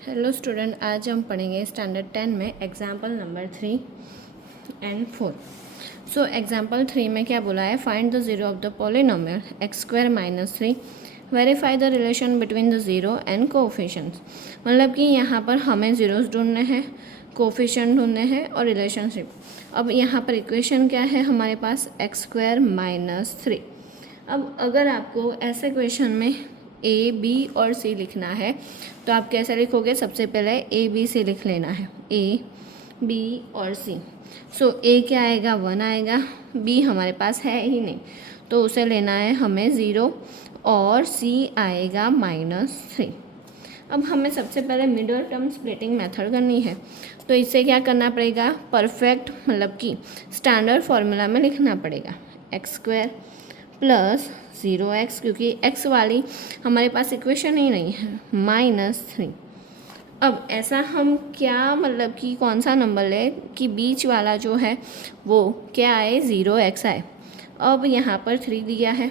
Hello student, आज हम पढ़ेंगे स्टैंडर्ड 10 में example number 3 and 4। So example 3 में क्या बोला है, find the zero of the polynomial x square minus 3, verify the relation between the zero and coefficients. मतलब कि यहाँ पर हमें जीरोस ढूंढने हैं, कोफिशिएंट ढूंढने हैं और रिलेशनशिप। अब यहाँ पर इक्वेशन क्या है हमारे पास, एक्स स्क्वायर माइनस 3। अब अगर आपको ऐसे क्वेश्चन में ए बी और सी लिखना है तो आप कैसे लिखोगे, सबसे पहले ए बी सी लिख लेना है, ए बी और सी। सो ए क्या आएगा, 1 आएगा, बी हमारे पास है ही नहीं तो उसे लेना है हमें 0 और सी आएगा -3। अब हमें सबसे पहले मिडल टर्म स्प्लिटिंग मेथड करनी है तो इससे क्या करना पड़ेगा, परफेक्ट मतलब कि स्टैंडर्ड फॉर्मूला में लिखना पड़ेगा, एक्स स्क्वायर प्लस 0x, क्योंकि x वाली हमारे पास इक्वेशन ही नहीं है, -3। अब ऐसा हम क्या मतलब कि कौन सा नंबर ले कि बीच वाला जो है वो क्या आए, 0x आए। अब यहाँ पर 3 दिया है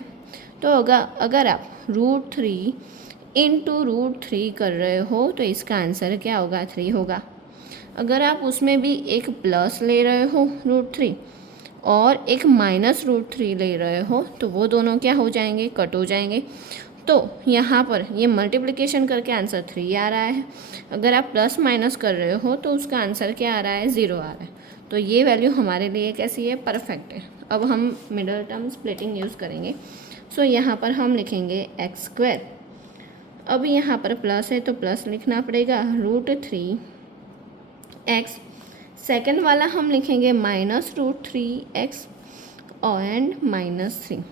तो अगर आप √3 इंटू √3 कर रहे हो तो इसका आंसर क्या होगा, 3 होगा। अगर आप उसमें भी एक प्लस ले रहे हो √3 और एक -√3 ले रहे हो तो वो दोनों क्या हो जाएंगे, कट हो जाएंगे। तो यहाँ पर ये मल्टीप्लिकेशन करके आंसर 3 आ रहा है, अगर आप प्लस माइनस कर रहे हो तो उसका आंसर क्या आ रहा है, 0 आ रहा है। तो ये वैल्यू हमारे लिए कैसी है, परफेक्ट है। अब हम मिडल टर्म स्प्लिटिंग यूज़ करेंगे। सो यहाँ पर हम लिखेंगे एक्स स्क्वायर, अब यहाँ पर प्लस है तो प्लस लिखना पड़ेगा, √3 एक्स। सेकेंड वाला हम लिखेंगे -√3x एंड -3।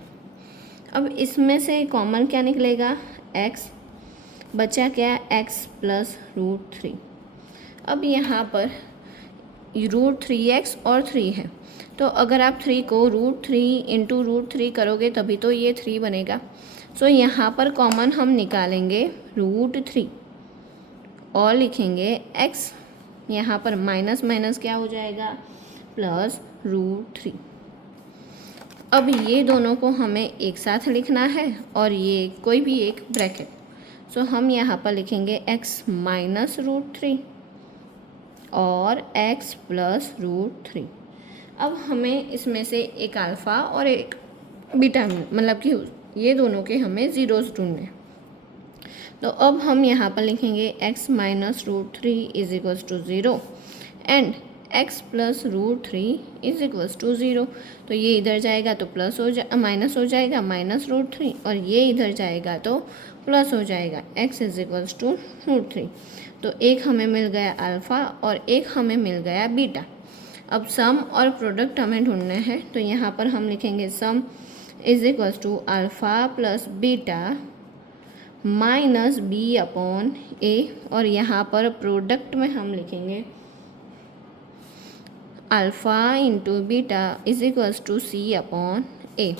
अब इसमें से कॉमन क्या निकलेगा, x, बचा क्या, x प्लस √3। अब यहाँ पर √3x और 3 है तो अगर आप 3 को √3 इंटू √3 करोगे तभी तो ये 3 बनेगा। सो यहाँ पर कॉमन हम निकालेंगे √3 और लिखेंगे x, यहाँ पर माइनस माइनस क्या हो जाएगा, प्लस √3। अब ये दोनों को हमें एक साथ लिखना है और ये कोई भी एक ब्रैकेट। सो हम यहाँ पर लिखेंगे x -√3 और x प्लस √3। अब हमें इसमें से एक अल्फ़ा और एक बीटा मतलब कि ये दोनों के हमें ज़ीरोस ढूंढने हैं। तो अब हम यहाँ पर लिखेंगे x -√3 is equals to 0 and x plus √3 is equals to 0। तो ये इधर जाएगा तो प्लस माइनस हो जाएगा -√3 और ये इधर जाएगा तो प्लस हो जाएगा, x इज इक्वल्स टू √3। तो एक हमें मिल गया अल्फ़ा और एक हमें मिल गया बीटा। अब सम और प्रोडक्ट हमें ढूंढने हैं तो यहाँ पर हम लिखेंगे sum is equals to alpha plus beta -b/a और यहाँ पर प्रोडक्ट में हम लिखेंगे alpha into beta is equals to c/a।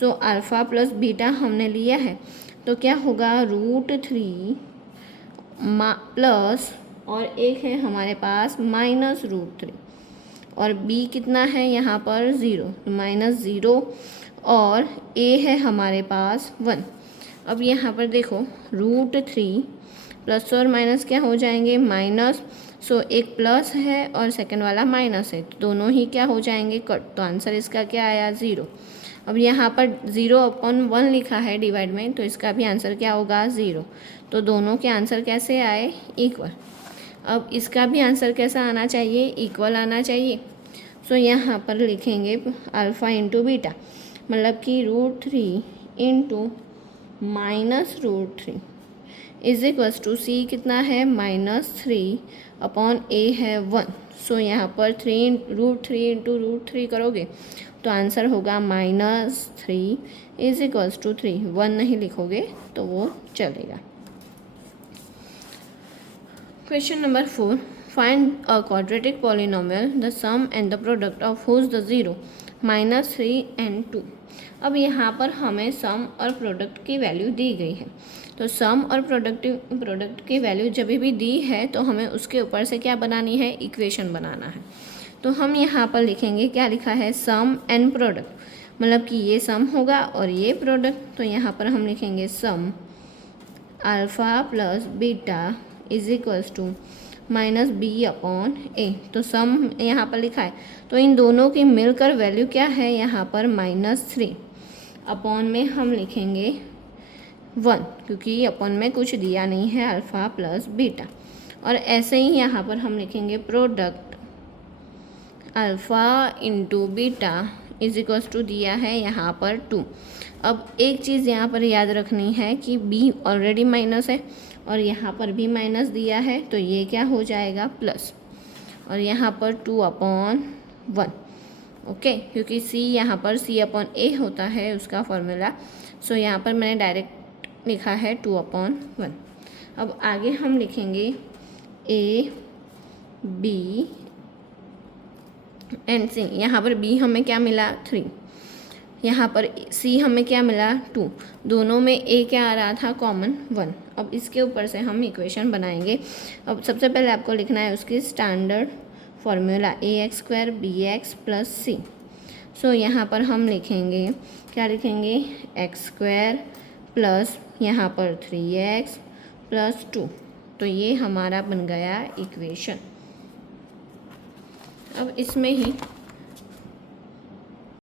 So alpha plus beta हमने लिया है तो क्या होगा, √3 प्लस और एक है हमारे पास -√3 और b कितना है यहाँ पर 0, -0 और a है हमारे पास 1। अब यहाँ पर देखो √3 प्लस और माइनस क्या हो जाएंगे, माइनस। सो एक प्लस है और सेकंड वाला माइनस है तो दोनों ही क्या हो जाएंगे, कट। तो आंसर इसका क्या आया, 0। अब यहाँ पर 0/1 लिखा है डिवाइड में तो इसका भी आंसर क्या होगा, 0। तो दोनों के आंसर कैसे आए, इक्वल। अब इसका भी आंसर कैसा आना चाहिए, इक्वल आना चाहिए। सो यहाँ पर लिखेंगे अल्फ़ा इंटू बीटा मतलब कि √3 इंटू -√3 इज इक्वल्स टू सी कितना है, -3/a है 1। सो यहाँ पर √3 इंटू √3 करोगे तो आंसर होगा -3 इज इक्वल्स टू 3। 1 नहीं लिखोगे तो वो चलेगा। Question number 4, find a quadratic polynomial the sum and the product of whose the 0 -3 and 2। अब यहाँ पर हमें सम और प्रोडक्ट की वैल्यू दी गई है तो सम और प्रोडक्ट की वैल्यू जब भी दी है तो हमें उसके ऊपर से क्या बनानी है, इक्वेशन बनाना है। तो हम यहाँ पर लिखेंगे, क्या लिखा है, सम एंड प्रोडक्ट मतलब कि ये सम होगा और ये प्रोडक्ट। तो यहाँ पर हम लिखेंगे sum alpha plus beta is equals to minus B upon A. तो सम यहाँ पर लिखा है, तो इन दोनों की मिलकर वैल्यू क्या है यहाँ पर -3। अपॉन में हम लिखेंगे 1, क्योंकि अपॉन में कुछ दिया नहीं है, अल्फ़ा प्लस बीटा। और ऐसे ही यहाँ पर हम लिखेंगे product alpha into beta is equals to दिया है यहाँ पर 2। अब एक चीज़ यहाँ पर याद रखनी है कि b ऑलरेडी माइनस है और यहाँ पर भी माइनस दिया है, तो ये क्या हो जाएगा प्लस, और यहाँ पर 2/1। ओके, क्योंकि c यहाँ पर c/a होता है उसका फॉर्मूला, सो यहाँ पर मैंने डायरेक्ट लिखा है 2/1। अब आगे हम लिखेंगे a b एंड c। यहाँ पर b हमें क्या मिला 3, यहाँ पर c हमें क्या मिला 2, दोनों में a क्या आ रहा था कॉमन 1। अब इसके ऊपर से हम इक्वेशन बनाएंगे। अब सबसे पहले आपको लिखना है उसकी standard formula ax² bx plus c। सो यहाँ पर हम लिखेंगे, क्या लिखेंगे, x² प्लस यहाँ पर 3x प्लस 2। तो ये हमारा बन गया इक्वेशन। अब इसमें ही